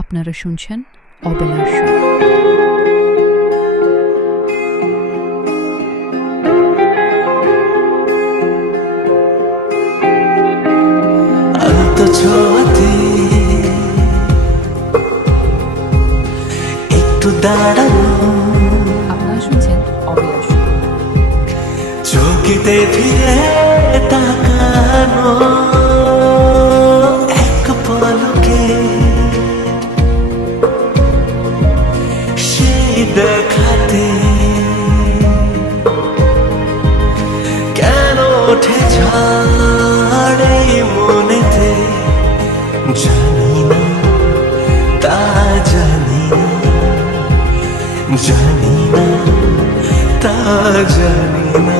আপনারা শুনছেন অবেলার সুর। আলতো ছোঁয়াতে একটু দাঁড়ানো, আপনারা শুনছেন অবেলার সুর। চোখেতে ফিরে তাকানো, এক পলকে সেই দেখাতে কেন ওঠে ঝড় এই মনেতে, জানি না তা জানি না, জানি না তা জানি না।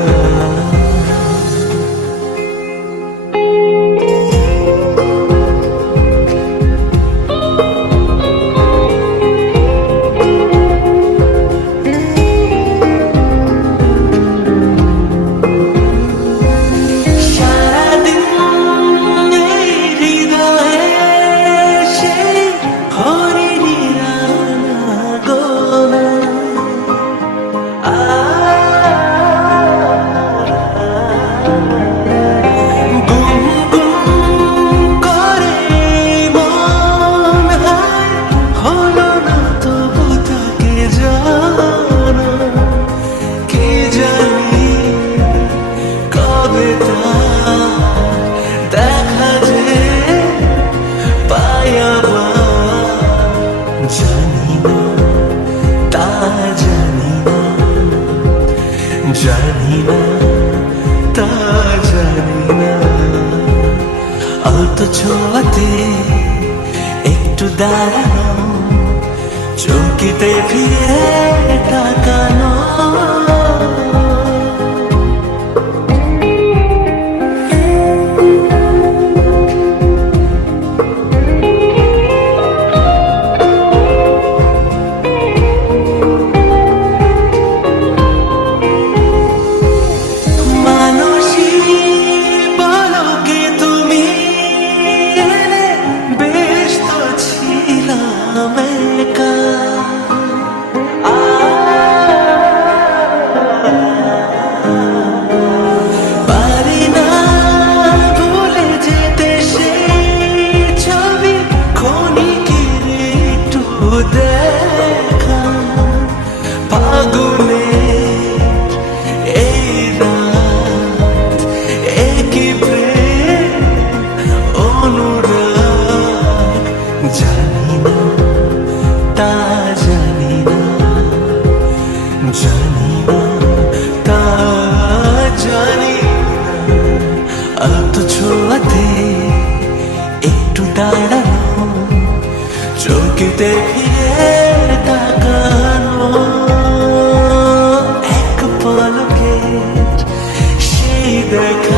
জানি না তা জানি না। অত ছোঁয়াতে একটু দাঁড়ানো, চৌকিতে ফিরে তাকানো, জানি না তা জানি না, জানি না তা জানি না। অত ছোঁয়াতে একটু দাঁড়ানো, চৌকিতে ফিরে তাকানো, এক পলকে সেই দেখা